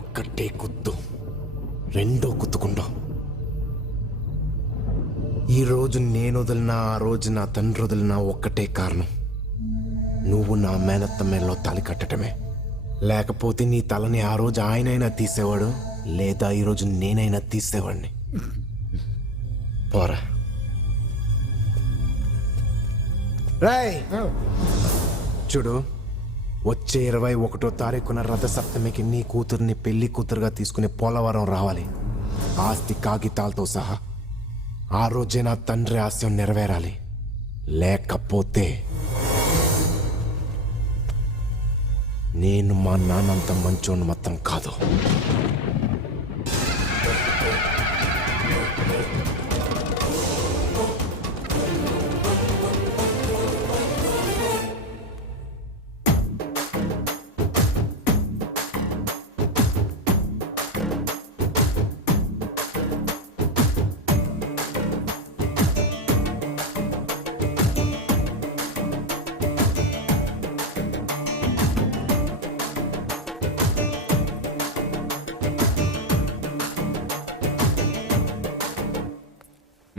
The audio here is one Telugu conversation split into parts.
ఒక్కటే కుత్తు, రెండో కుత్తుకుండా. ఈ రోజు నేను వదిలినా, ఆ రోజు నా తండ్రి వదిలినా ఒక్కటే కారణం, నువ్వు నా మేనత్త మేల్లో తాళి కట్టడమే. లేకపోతే నీ తలని ఆ రోజు ఆయనైనా తీసేవాడు, లేదా ఈరోజు నేనైనా తీసేవాడిని. పోరా. రాయ్ చూడు, వచ్చే 21వ తారీఖున రథసప్తమికి నీ కూతుర్ని పెళ్లి కూతురుగా తీసుకుని పోలవరం రావాలి, ఆస్తి కాగితాలతో సహా. ఆ రోజే నా తండ్రి ఆశయం నెరవేరాలి, లేకపోతే నేను మా నాన్నంత మంచోని మొత్తం కాదు.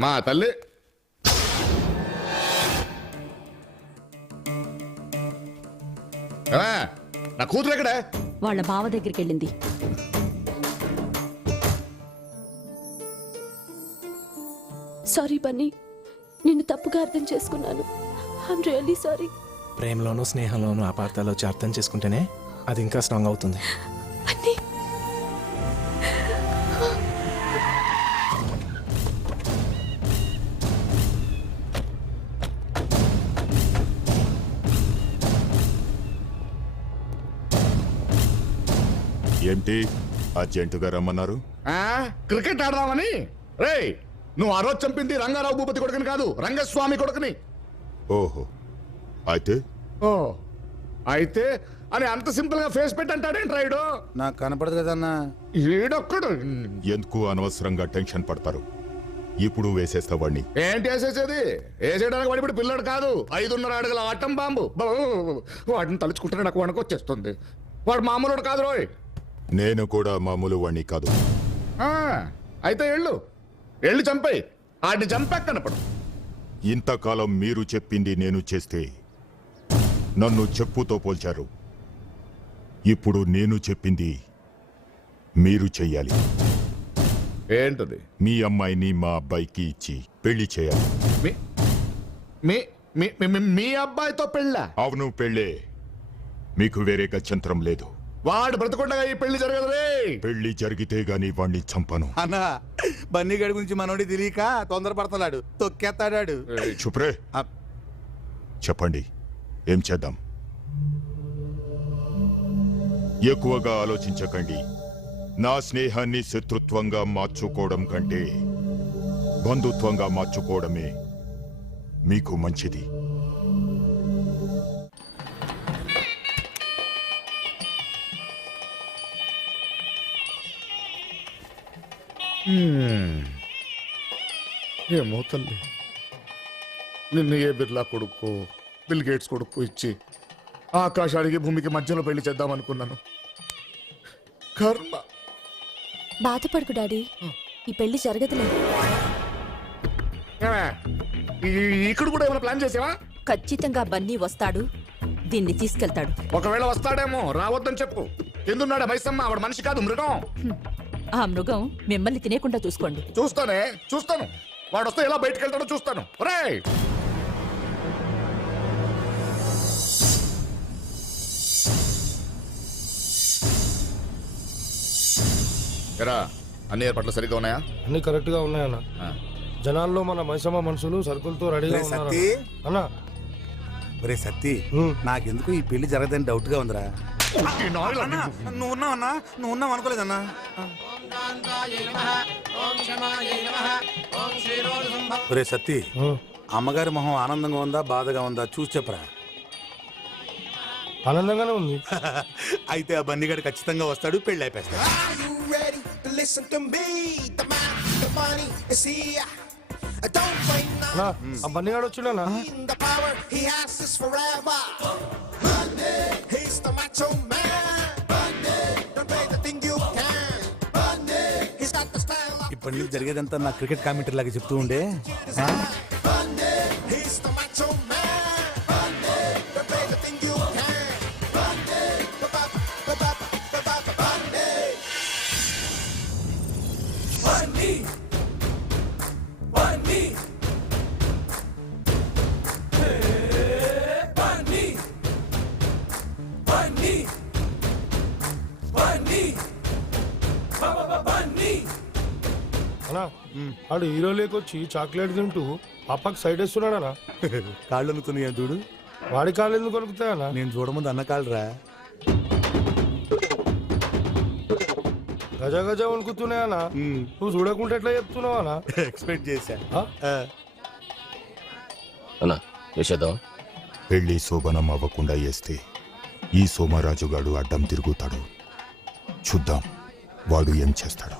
మా తల్లి నా కూతురు ఎక్కడే? వాళ్ళ బావ దగ్గరికి వెళ్ళింది. సారీ బన్నీ, నిన్ను తప్పుగా అర్థం చేసుకున్నాను. I'm really sorry. ప్రేమలోనూ స్నేహంలోనూ అపార్థాలు వచ్చి అర్థం చేసుకుంటేనే అది ఇంకా స్ట్రాంగ్ అవుతుంది. బన్నీ, ఏంటి అర్జెంటుగా రమ్మన్నారు? క్రికెట్ ఆడదామని. రే, నువ్వు ఆ రోజు చంపింది రంగారావు భూపతి కొడుకుని కాదు, రంగస్వామి కొడుకుని. ఓహో, అయితే ఓ అయితే అని అంత సింపుల్ గా ఫేస్ పెట్టంటాడేంటి రైడు? నాకు కనపడదు కదన్నా. ఈడొక్కడు ఎందుకు అనవసరంగా టెన్షన్ పడతారు? ఇప్పుడు వేసేస్తా వాడిని. ఏంటి వేసేసేది? వేసేయడానికి వాడి పిల్లడు కాదు, 5.5 అడుగుల ఆటం బాంబు. వాడిని తలుచుకుంటే నాకు వణకొచ్చేస్తుంది. వాడు మామూలు కాదు రోయ్. నేను కూడా మామూలు వాణ్ణి కాదు. అయితే ఎళ్ళు చంపాయి, ఆడిని చంపాక కనపడు. ఇంతకాలం మీరు చెప్పింది నేను చేస్తే నన్ను చెప్పుతో పోల్చారు. ఇప్పుడు నేను చెప్పింది మీరు చెయ్యాలి. ఏంటది? మీ అమ్మాయిని మా అబ్బాయికి ఇచ్చి పెళ్లి చేయాలి. మీ అబ్బాయితో పెళ్ళా? అవును, పెళ్ళే. మీకు వేరే గత్యంతరం లేదు. వాడు బ్రతకుండగా ఈ పెళ్లి జరగదు రే. పెళ్లి జరిగితే గాని వాణ్ణి చంపను. అన్నా, బన్నీగడి గురించి మనోడి తెలియక తొందరపడుతున్నాడు, తొక్కేస్తాడాడు. చుప్రే, చెప్పండి, ఏం చేద్దాం? ఎక్కువగా ఆలోచించకండి. నా స్నేహాన్ని శత్రుత్వంగా మార్చుకోవడం కంటే బంధుత్వంగా మార్చుకోవడమే మీకు మంచిది. ఏమో తల్లి, నిన్ను ఏ బిర్లా కొడుకు, బిల్ గేట్స్ కొడుకు ఇచ్చి ఆకాశానికి భూమికి మధ్యలో పెళ్లి చేద్దామనుకున్నాను. కర్మ. బాధపడకు డాడీ, ఈ పెళ్లి జరగదులేదు. ఇక్కడ కూడా ఏమైనా ప్లాన్ చేసావా? ఖచ్చితంగా బన్నీ వస్తాడు, దీన్ని తీసుకెళ్తాడు. ఒకవేళ వస్తాడేమో, రావద్దని చెప్పు. ఎందున్నాడా మైసమ్మ? ఆవిడ మనిషి కాదు, మృగం. ఆ మృగం మిమ్మల్ని తినేకుండా చూసుకోండి. చూస్తాను. వాడు వస్తే ఎలా బయటకు వెళ్తాడో చూస్తాను. రేయ్, ఎరా, అన్ని ఏర్పాట్లు సరిగ్గా ఉన్నాయా? అన్ని కరెక్ట్ గా ఉన్నాయన్న. జనాల్లో మన మైసమ్మ మనుషులు సరుకులతో రెడీగా ఉన్నారు అన్న. ఒరే సత్తి, నాకెందుకు ఈ పెళ్లి జరగదని డౌట్ గా ఉందిరా. నువ్వు ఉన్నావు అనుకోలేదన్నా. ఒరే సత్తి, అమ్మగారి మొహం ఆనందంగా ఉందా బాధగా ఉందా చూసి చెప్పరా. ఆనందంగానే ఉంది. అయితే ఆ బన్నీగాడు ఖచ్చితంగా వస్తాడు, పెళ్లి అయిపోతాడు. ఆ బన్నీగాడు వచ్చిండనా? రేపటి నుంచి జరిగేదంతా నా క్రికెట్ కామెంటరీ లాగా చెప్తూ ఉండే ఆ? అన్నా ఆడు హీరో లేకొచ్చి చాక్లెట్ తింటూ పాపకి సైడ్ వేస్తున్నాడనా కాళ్ళు అనుకున్నాయా చూడు. వాడి కాళ్ళు ఎందుకు కొనుకుతాయన్నా? నేను చూడముందు అన్న కాళ్ళరా. గజ గజ వణుకుతున్నాయన్నా. నువ్వు చూడకుంటే ఎట్లా చెప్తున్నావా? ఎక్స్పెక్ట్ చేశా. అన్నా వేసేద్దాం. పెళ్లి శోభనం అవ్వకుండా వేస్తే ఈ సోమరాజుగాడు అడ్డం తిరుగుతాడు. చూద్దాం వాడు ఏం చేస్తాడు.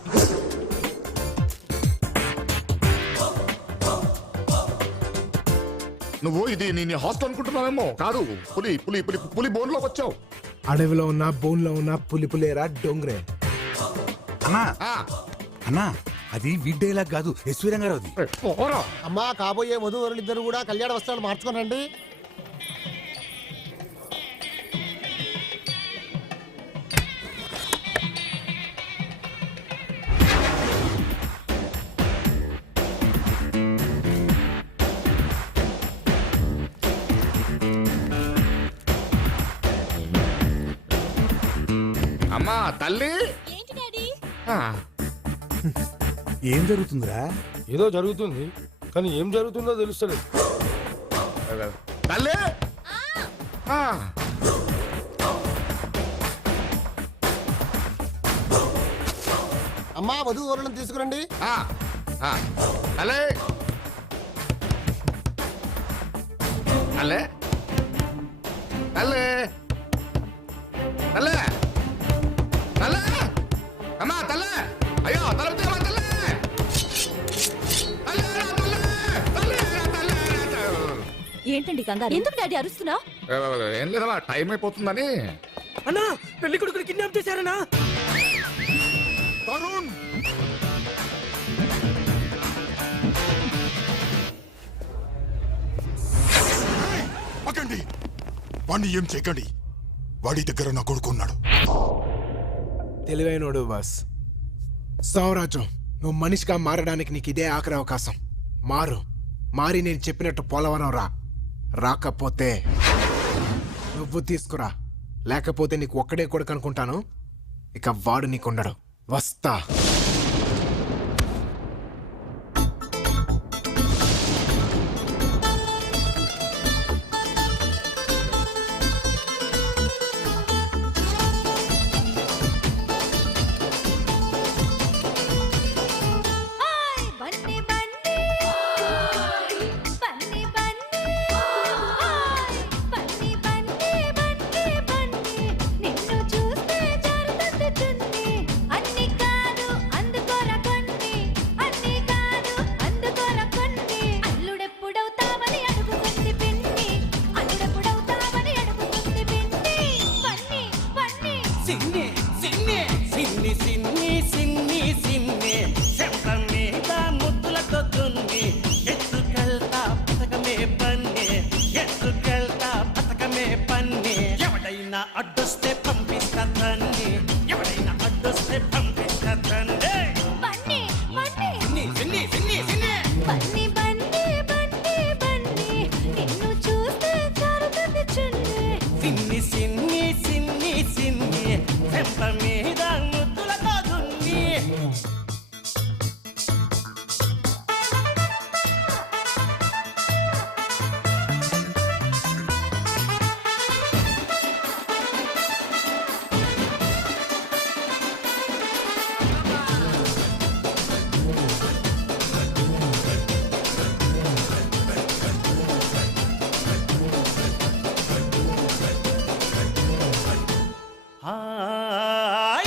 నువ్వు ఇది నీ హాస్టల్ అనుకుంటున్నావేమో. కాదు, పులి పులి పులి పులి బోన్లోకి వచ్చావు. అడవిలో ఉన్న బోన్లో ఉన్న పులిపులేరా డొంగ్రే. అన్నా ఆ, అన్నా అది వీడ్డేలా కాదు, ఎస్వి రంగారావుది. పోరా. అమ్మా కాబోయే వధూవరులిద్దరు కూడా కళ్యాణ వస్త్రాలు మార్చుకోనండి. అమ్మా తల్లి. ఆ, ఏం జరుగుతుందిరా? ఏదో జరుగుతుంది కానీ ఏం జరుగుతుందో తెలుస్తలేదు. తల్లి. ఆ. అమ్మా వధూవరులను తీసుకురండి. ఆ, ఆ. తల్లి. తల్లి. తల్లి. తల్లి. తల్లి. అమ్మా తల్లి. అయ్యో తలుపు తీయమ్మా తల్లి. తల్లి, తల్లి, తల్లి, తల్లి. ఏంటండి కంగారు? ఎందుకు డాడీ అరుస్తున్నావు? ఏం లేదమ్మా, టైం అయిపోతుందని. అన్నా పెళ్లి కొడుకుని కిడ్నాప్ చేశారనా? తరుణ్. ఆగండి, వాణ్ణి ఏం చేయకండి. వాడి దగ్గర నా కొడుకున్నాడు. తెలివైనోడు బాస్. సౌరాజు, నువ్వు మనిషిగా మారడానికి నీకు ఇదే ఆఖరి అవకాశం. మారి నేను చెప్పినట్టు పోలవరం రాకపోతే నువ్వు తీసుకురా. లేకపోతే నీకు ఒక్కడే కొడుకు అనుకుంటాను. ఇక వాడు నీకుండడు. వస్తా. అడ్డొస్తే పంపిస్తా తన్ని, ఎవడైనా అడ్డొస్తే పంపిస్తా తన్ని. సిన్ని సిన్ని సిన్ని సిన్ని చెంప మీద ముద్దులతో దున్ని.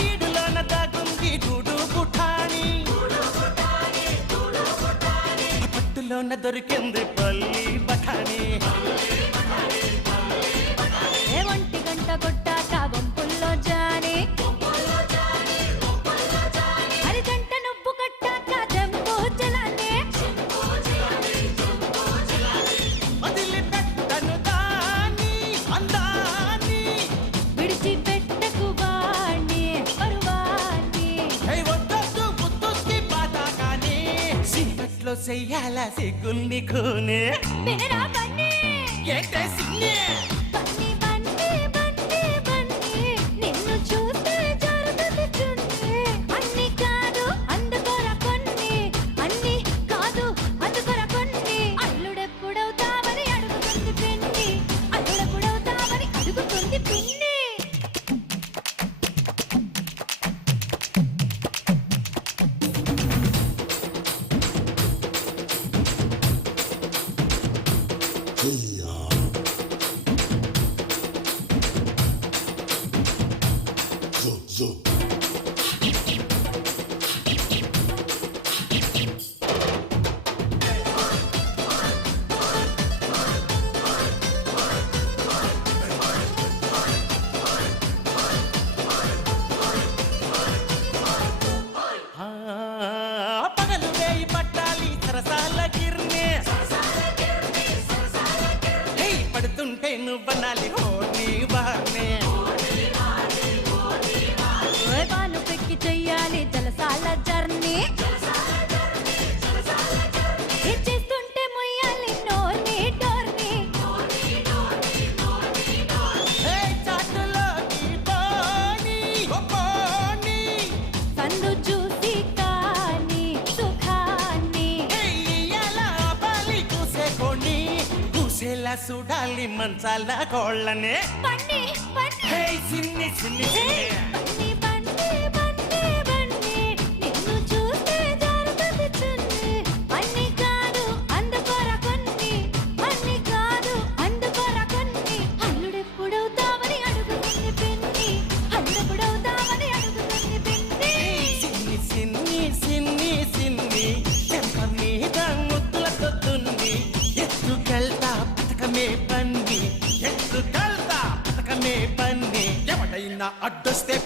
ఈడులోన దాగుంది గూడు గుఠాని, పట్టులోన దొరికింది పల్లి బఠాని. ఒంటి గంట కొట్టాక వంపుల్లో జాని, అరిగంట నువ్వు కట్టాక చెయ్యాల సిగ్గుల్ని కూనే వినరా బన్నీ ఏంటే సిగ్నే బన్నీ బన్నీ బన్నీ బన్నీ నిన్ను చూస్తే జరుగుతుంది చున్నీ అన్ని కాదు అందుకోరా కొన్ని అన్ని కాదు అందుకోరా కొన్ని అల్లుడెప్పుడవుతావని అడుగుతుంది పిన్ని అల్లుడెప్పుడవుతావని అడుగుతుంది పిన్ని పగలు వేయి పట్టాలి సరసాల గిర్నే పడుతుంటే నువ్వనాలి హోని వార్నే పాలు పెక్కి చెయ్యాలి జలసాల జర్నీ చేస్తుంటే మొయ్యాలి నోర్ని డోర్ని చాటులోకి పోనీ పోనీ సందు చూసి కాని సుఖాన్ని ఎలా పాలి కూసే కొని కూసేలా చూడాలి మంచాల కోళ్ళనే బన్నీ బన్నీ సిన్ని సిన్ని బన్నీ బన్నీ బన్నీ బన్నీ నిన్ను చూస్తే జరుగుతుంది చున్నీ అన్ని కాదు అందుకోరా కొన్ని అన్ని కాదు అందుకోరా కొన్ని అల్లుడెప్పుడవుతావని అడుగుతుంది పిన్ని అల్లుడెప్పుడవుతావని అడుగుతుంది పిన్ని సిన్ని సిన్ని సిన్ని సిన్ని చెంప మీద ముద్దుల తొత్తుంది ఎత్తుకెళ్తా పథకమే పన్ని ఎత్తుకెళ్తా పథకమే పన్ని ఎవడైనా అడ్డొస్తే